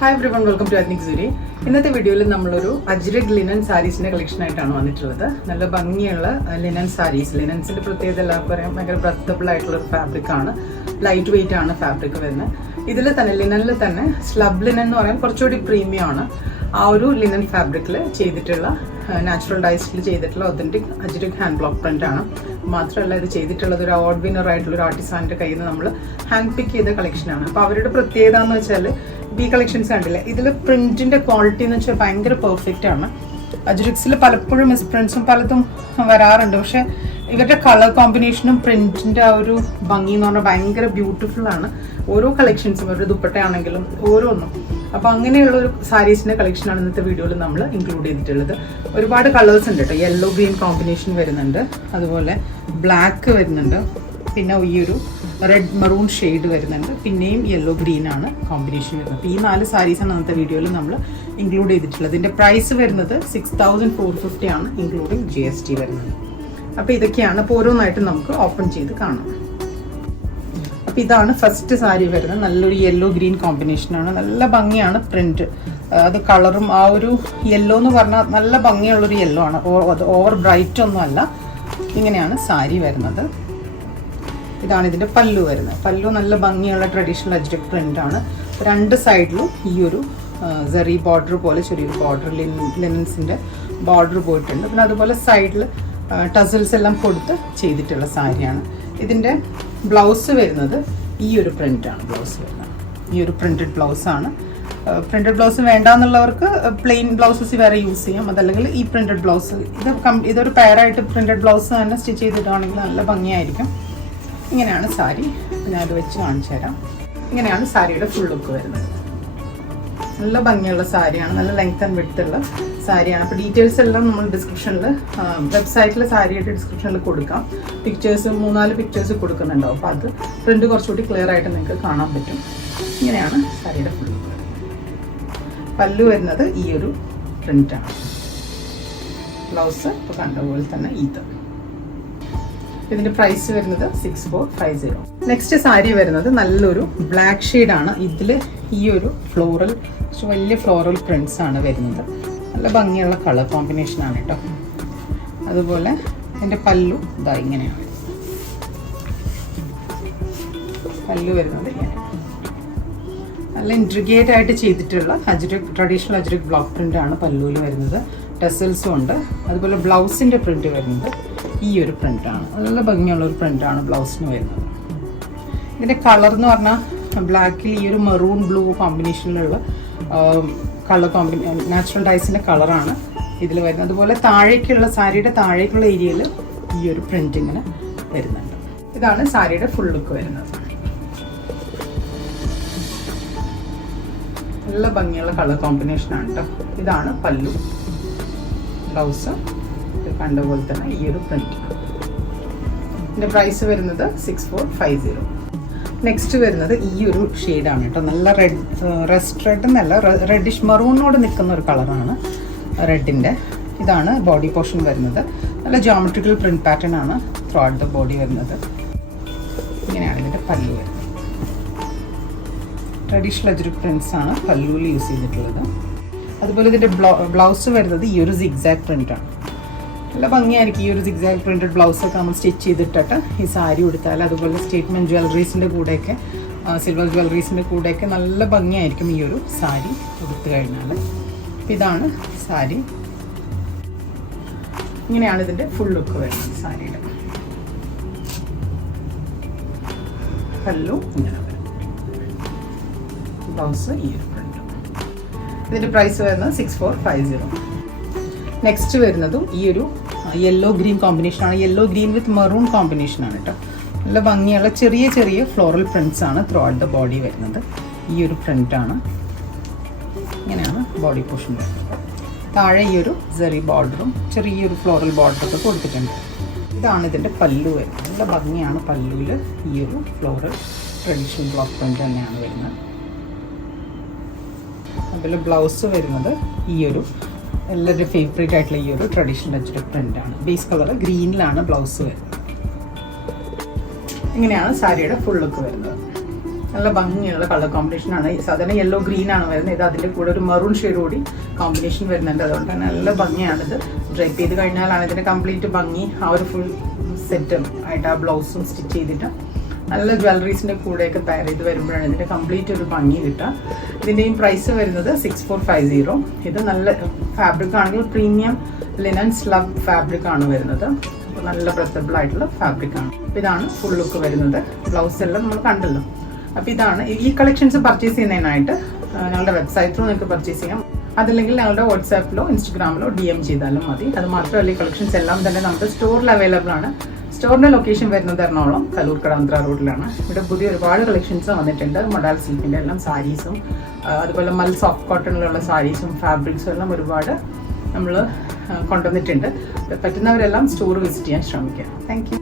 Hi everyone, welcome to ethnic suri. ഇന്നത്തെ വീഡിയോയിൽ നമ്മളൊരു അജ്രക് ലിനൻ സാരീസിന്റെ കളക്ഷൻ ആയിട്ടാണ് വന്നിട്ടുള്ളത്. നല്ല ഭംഗിയുള്ള ലിനൻ സാരീസ്. ലിനൻസിന്റെ പ്രത്യേകത എല്ലാവർക്കും അറിയാം, ഭയങ്കര ബ്രത്തബിൾ ആയിട്ടുള്ള ഒരു ഫാബ്രിക് ആണ്. ലൈറ്റ് വെയിറ്റ് ആണ് ഫാബ്രിക് വരുന്നത്. ഇതിൽ തന്നെ ലിനനിൽ തന്നെ സ്ലബ് ലിനൻ എന്ന് പറയാൻ കുറച്ചുകൂടി പ്രീമിയം ആണ്. ആ ഒരു ലിനൻ ഫാബ്രിക്കിൽ ചെയ്തിട്ടുള്ള നാച്ചുറൽ ഡൈസിൽ ചെയ്തിട്ടുള്ള authentic ajrak hand block print ആണ്. മാത്രമല്ല ഇത് ചെയ്തിട്ടുള്ളത് ഒരു അവാർഡ് വിന്നർ ആയിട്ടുള്ള ഒരു ആർട്ടിസ്റ്റിന്റെ കയ്യിൽ നിന്ന് നമ്മൾ ഹാൻഡ് പിക്ക് ചെയ്ത കളക്ഷനാണ്. അപ്പോൾ അവരുടെ പ്രത്യേകത എന്ന് വെച്ചാൽ ബി കളക്ഷൻസ് കണ്ടില്ല, ഇതിൽ പ്രിന്റിന്റെ ക്വാളിറ്റി എന്ന് വെച്ചാൽ ഭയങ്കര പെർഫെക്റ്റ് ആണ്. അജ്രക്സിൽ പലപ്പോഴും മിസ്പ്രിന്റ്സും പലതും വരാറുണ്ട്, പക്ഷെ ഇവരുടെ കളർ കോമ്പിനേഷനും പ്രിന്റിന്റെ ആ ഒരു ഭംഗി എന്ന് പറഞ്ഞാൽ ഭയങ്കര ബ്യൂട്ടിഫുൾ ആണ്. ഓരോ കളക്ഷൻസും ഇവരുടെ ദുപ്പട്ടയാണെങ്കിലും ഓരോന്നും. അപ്പോൾ അങ്ങനെയുള്ള ഒരു സാരീസിന്റെ കളക്ഷനാണ് ഇന്നത്തെ വീഡിയോയിൽ നമ്മൾ ഇൻക്ലൂഡ് ചെയ്തിട്ടുള്ളത്. ഒരുപാട് കളേഴ്സ് ഉണ്ട് കേട്ടോ. യെല്ലോ ഗ്രീൻ കോമ്പിനേഷൻ വരുന്നുണ്ട്, അതുപോലെ ബ്ലാക്ക് വരുന്നുണ്ട്, പിന്നെ ഈ ഒരു റെഡ് മെറൂൺ ഷെയ്ഡ് വരുന്നുണ്ട്, പിന്നെയും യെല്ലോ ഗ്രീൻ ആണ് കോമ്പിനേഷൻ വരുന്നത്. അപ്പോൾ ഈ 4 സാരീസാണ് ഇന്നത്തെ വീഡിയോയിൽ നമ്മൾ ഇൻക്ലൂഡ് ചെയ്തിട്ടുള്ളത്. ഇതിൻ്റെ പ്രൈസ് വരുന്നത് 6450 ആണ്, ഇൻക്ലൂഡിങ് GST വരുന്നത്. അപ്പോൾ ഇതൊക്കെയാണ്. അപ്പോൾ ഓരോന്നായിട്ട് നമുക്ക് ഓപ്പൺ ചെയ്ത് കാണാം. അപ്പോൾ ഇതാണ് ഫസ്റ്റ് സാരി വരുന്നത്. നല്ലൊരു യെല്ലോ ഗ്രീൻ കോമ്പിനേഷനാണ്. നല്ല ഭംഗിയാണ് പ്രിന്റ്. അത് കളറും ആ ഒരു യെല്ലോ എന്ന് പറഞ്ഞാൽ നല്ല ഭംഗിയുള്ളൊരു യെല്ലോ ആണ്. അത് ഓവർ ബ്രൈറ്റ് ഒന്നും അല്ല. ഇങ്ങനെയാണ് സാരി വരുന്നത്. ഇതാണ് ഇതിൻ്റെ പല്ലു വരുന്നത്. പല്ലു നല്ല ഭംഗിയുള്ള ട്രഡീഷണൽ അജ്രക് പ്രിന്റ് ആണ്. രണ്ട് സൈഡിലും ഈ ഒരു സെറി ബോർഡർ പോലെ ചെറിയൊരു ബോർഡർ, ലിനൻസിൻ്റെ ബോർഡർ പോയിട്ടുണ്ട്. പിന്നെ അതുപോലെ സൈഡിൽ ടസൽസ് എല്ലാം കൊടുത്ത് ചെയ്തിട്ടുള്ള സാരിയാണ്. ഇതിൻ്റെ ബ്ലൗസ് വരുന്നത് ഈ ഒരു പ്രിൻ്റാണ്. ബ്ലൗസ് വരുന്നത് ഈ ഒരു പ്രിൻറ്റഡ് ബ്ലൗസാണ്. പ്രിൻറ്റഡ് ബ്ലൗസ് വേണ്ടാന്നുള്ളവർക്ക് പ്ലെയിൻ ബ്ലൗസസ് വേറെ യൂസ് ചെയ്യാം. അതല്ലെങ്കിൽ ഈ പ്രിൻറ്റഡ് ബ്ലൗസ് ഇതൊരു പെയറായിട്ട് പ്രിൻറ്റഡ് ബ്ലൗസ് തന്നെ സ്റ്റിച്ച് ചെയ്തിട്ടാണെങ്കിൽ നല്ല ഭംഗിയായിരിക്കും. ഇങ്ങനെയാണ് സാരി. ഞാനത് വെച്ച് കാണിച്ചു തരാം. ഇങ്ങനെയാണ് സാരിയുടെ ഫുൾ ലുക്ക് വരുന്നത്. നല്ല ഭംഗിയുള്ള സാരിയാണ്. നല്ല ലെങ്ത് ആൻഡ് വിഡ്ത്ത് ഉള്ള സാരിയാണ്. അപ്പോൾ ഡീറ്റെയിൽസ് എല്ലാം നമ്മൾ ഡിസ്ക്രിപ്ഷനിൽ, വെബ്സൈറ്റിൽ സാരിയുടെ ഡിസ്ക്രിപ്ഷനിൽ കൊടുക്കാം. പിക്ചേഴ്സ് 3-4 പിക്ചേഴ്സ് കൊടുക്കുന്നുണ്ടാവും. അപ്പോൾ അത് പ്രിന്റ് കുറച്ചുകൂടി ക്ലിയർ ആയിട്ട് നിങ്ങൾക്ക് കാണാൻ പറ്റും. ഇങ്ങനെയാണ് സാരിയുടെ ഫുൾ ലുക്ക്. പല്ലു വരുന്നത് ഈ ഒരു പ്രിന്റാണ്. ബ്ലൗസ് ഇപ്പോൾ കണ്ട പോലെ തന്നെ ഇത്. ഇതിന്റെ പ്രൈസ് വരുന്നത് 6450. നെക്സ്റ്റ് സാരി വരുന്നത് നല്ലൊരു ബ്ലാക്ക് ഷെയ്ഡാണ്. ഇതിൽ ഈ ഒരു ഫ്ലോറൽ, വലിയ ഫ്ലോറൽ പ്രിന്റ്സ് ആണ് വരുന്നത്. നല്ല ഭംഗിയുള്ള കളർ കോമ്പിനേഷൻ ആണ് കേട്ടോ. അതുപോലെ ഇതിന്റെ പല്ലു ഇതാ ഇങ്ങനെയാണ്. പല്ലു വരുന്നത് ഇങ്ങനെ നല്ല ഇൻട്രിഗേറ്റ് ആയിട്ട് ചെയ്തിട്ടുള്ള ajrak, traditional ajrak block print ആണ് പല്ലുവിൽ വരുന്നത്. ടെസൽസും ഉണ്ട്. അതുപോലെ ബ്ലൗസിന്റെ പ്രിന്റ് വരുന്നത് ഈ ഒരു പ്രിന്റാണ്. നല്ല ഭംഗിയുള്ള ഒരു പ്രിന്റാണ് ബ്ലൗസിന് വരുന്നത്. ഇതിന്റെ കളർ എന്ന് പറഞ്ഞാൽ ബ്ലാക്കിൽ ഈ ഒരു മെറൂൺ ബ്ലൂ കോമ്പിനേഷനിലുള്ള കളർ നാച്ചുറൽ ഡൈസിന്റെ കളറാണ് ഇതിൽ വരുന്നത്. അതുപോലെ താഴേക്കുള്ള സാരിയുടെ താഴേക്കുള്ള ഏരിയയിൽ ഈ ഒരു പ്രിന്റ് ഇങ്ങനെ വരുന്നുണ്ട്. ഇതാണ് സാരിയുടെ ഫുൾ ലുക്ക് വരുന്നത്. നല്ല ഭംഗിയുള്ള കളർ കോമ്പിനേഷൻ ആണ് കേട്ടോ. ഇതാണ് പല്ലു. ബ്ലൗസ് കണ്ട പോലെ തന്നെ ഈ ഒരു പ്രിന്റ്. ഇതിന്റെ പ്രൈസ് വരുന്നത് 6450. നെക്സ്റ്റ് വരുന്നത് ഈ ഒരു ഷെയ്ഡാണ് കേട്ടോ. നല്ല റെസ്റ്റ് റെഡ് എന്നല്ല, റെഡിഷ് മെറൂണിനോട് നിൽക്കുന്ന ഒരു കളറാണ് റെഡിൻ്റെ. ഇതാണ് ബോഡി പോർഷൻ വരുന്നത്. നല്ല ജോമെട്രിക്കൽ പ്രിന്റ് പാറ്റേൺ ആണ് ത്രൂ ഔട്ട് ദ ബോഡി വരുന്നത്. ഇങ്ങനെയാണ് ഇതിൻ്റെ പല്ലു വരുന്നത്. ട്രഡീഷണൽ അജ്രക് പ്രിന്റ്സ് ആണ് പല്ലുവിൽ യൂസ് ചെയ്തിട്ടുള്ളത്. അതുപോലെ ഇതിൻ്റെ ബ്ലൗസ് വരുന്നത് ഈ ഒരു സിഗ്സാഗ് പ്രിന്റാണ്. നല്ല ഭംഗിയായിരിക്കും ഈ ഒരു സിഗ്സാഗ് പ്രിന്റഡ് ബ്ലൗസൊക്കെ നമ്മൾ സ്റ്റിച്ച് ചെയ്തിട്ടിട്ട് ഈ സാരി കൊടുത്താൽ. അതുപോലെ സ്റ്റേറ്റ്മെൻറ്റ് ജ്വല്ലറീസിൻ്റെ കൂടെയൊക്കെ, സിൽവർ ജ്വല്ലറീസിൻ്റെ കൂടെയൊക്കെ നല്ല ഭംഗിയായിരിക്കും ഈ ഒരു സാരി കൊടുത്തു കഴിഞ്ഞാൽ. ഇതാണ് സാരി. ഇങ്ങനെയാണ് ഇതിൻ്റെ ഫുൾ ലുക്ക് വരുന്നത് സാരിയുടെ. പല്ലു ഇങ്ങനെ വരും, ബ്ലൗസ് ഈ ഒരു പ്രിന്റ്. ഇതിൻ്റെ പ്രൈസ് വരുന്നത് 6450. നെക്സ്റ്റ് വരുന്നതും ഈ ഒരു യെല്ലോ ഗ്രീൻ കോമ്പിനേഷനാണ്. യെല്ലോ ഗ്രീൻ വിത്ത് മെറൂൺ കോമ്പിനേഷനാണ് കേട്ടോ. നല്ല ഭംഗിയുള്ള ചെറിയ ചെറിയ ഫ്ലോറൽ പ്രിന്റ്സ് ആണ് ത്രൂ ഔട്ട് ദ ബോഡി വരുന്നത്. ഈ ഒരു പ്രിന്റാണ്. ഇങ്ങനെയാണ് ബോഡി പോർഷൻ വരുന്നത്. താഴെ ഈ ഒരു സെറി ബോർഡറും ചെറിയൊരു ഫ്ലോറൽ ബോർഡറൊക്കെ കൊടുത്തിട്ടുണ്ട്. ഇതാണ് ഇതിൻ്റെ പല്ലു വരുന്നത്. നല്ല ഭംഗിയാണ് പല്ലുവിൽ ഈ ഒരു ഫ്ലോറൽ ട്രഡീഷണൽ ബ്ലോക്ക് പ്രിന്റ് തന്നെയാണ് വരുന്നത്. അതുപോലെ ബ്ലൗസ് വരുന്നത് ഈ ഒരു എല്ലാവരുടെ ഫേവറേറ്റ് ആയിട്ടുള്ള ഈ ഒരു ട്രഡീഷണൽ അജ്രക് പ്രിന്റാണ്. ബേസ് കളർ ഗ്രീനിലാണ് ബ്ലൗസ് വരുന്നത്. ഇങ്ങനെയാണ് സാരിയുടെ ഫുൾ ലുക്ക് വരുന്നത്. നല്ല ഭംഗിയുള്ള കളർ കോമ്പിനേഷൻ ആണ്. സാധാരണ യെല്ലോ ഗ്രീൻ ആണ് വരുന്നത്, ഇത് അതിൻ്റെ കൂടെ ഒരു മെറൂൺ ഷെയ്ഡ് കൂടി കോമ്പിനേഷൻ വരുന്നുണ്ട്. അതുകൊണ്ട് തന്നെ നല്ല ഭംഗിയാണിത്. ഡ്രൈപ്പ് ചെയ്ത് കഴിഞ്ഞാലാണ് ഇതിൻ്റെ കംപ്ലീറ്റ് ഭംഗി. ആ ഒരു ഫുൾ സെറ്റും ആയിട്ട് ആ ബ്ലൗസും സ്റ്റിച്ച് ചെയ്തിട്ട് നല്ല ജ്വല്ലറീസിൻ്റെ കൂടെയൊക്കെ പെയർ ചെയ്ത് വരുമ്പോഴാണ് ഇതിൻ്റെ കംപ്ലീറ്റ് ഒരു ഭംഗി കിട്ടുക. ഇതിൻ്റെയും പ്രൈസ് വരുന്നത് 6450. ഇത് നല്ല ഫാബ്രിക് ആണെങ്കിൽ പ്രീമിയം ലിനൻ സ്ലബ് ഫാബ്രിക് ആണ് വരുന്നത്. അപ്പോൾ നല്ല ബ്രെത്തബിൾ ആയിട്ടുള്ള ഫാബ്രിക് ആണ്. അപ്പോൾ ഇതാണ് ഫുൾ ലുക്ക് വരുന്നത്. ബ്ലൗസ് എല്ലാം നമ്മൾ കണ്ടല്ലോ. അപ്പോൾ ഇതാണ് ഈ കളക്ഷൻസ് പർച്ചേസ് ചെയ്യുന്നതിനായിട്ട് ഞങ്ങളുടെ വെബ്സൈറ്റ് ത്രൂ നിങ്ങൾക്ക് പർച്ചേസ് ചെയ്യാം. അതല്ലെങ്കിൽ ഞങ്ങളുടെ വാട്സാപ്പിലോ ഇൻസ്റ്റഗ്രാമിലോ DM ചെയ്താലും മതി. അത് മാത്രമല്ല, ഈ കളക്ഷൻസ് എല്ലാം തന്നെ നമ്മുടെ സ്റ്റോറിൽ അവൈലബിൾ ആണ്. സ്റ്റോറിൻ്റെ ലൊക്കേഷൻ വരുന്നത് എറണാകുളം കലൂർ കടാന്ത്ര റോഡിലാണ്. ഇവിടെ പുതിയ ഒരുപാട് കളക്ഷൻസ് വന്നിട്ടുണ്ട്. മൊഡാൽ സിൽക്കിൻ്റെ എല്ലാം സാരീസും അതുപോലെ മൽ സോഫ്റ്റ് കോട്ടണിലുള്ള സാരീസും ഫാബ്രിക്സും എല്ലാം ഒരുപാട് നമ്മൾ കൊണ്ടുവന്നിട്ടുണ്ട്. പറ്റുന്നവരെല്ലാം സ്റ്റോർ വിസിറ്റ് ചെയ്യാൻ ശ്രമിക്കുക. Thank you.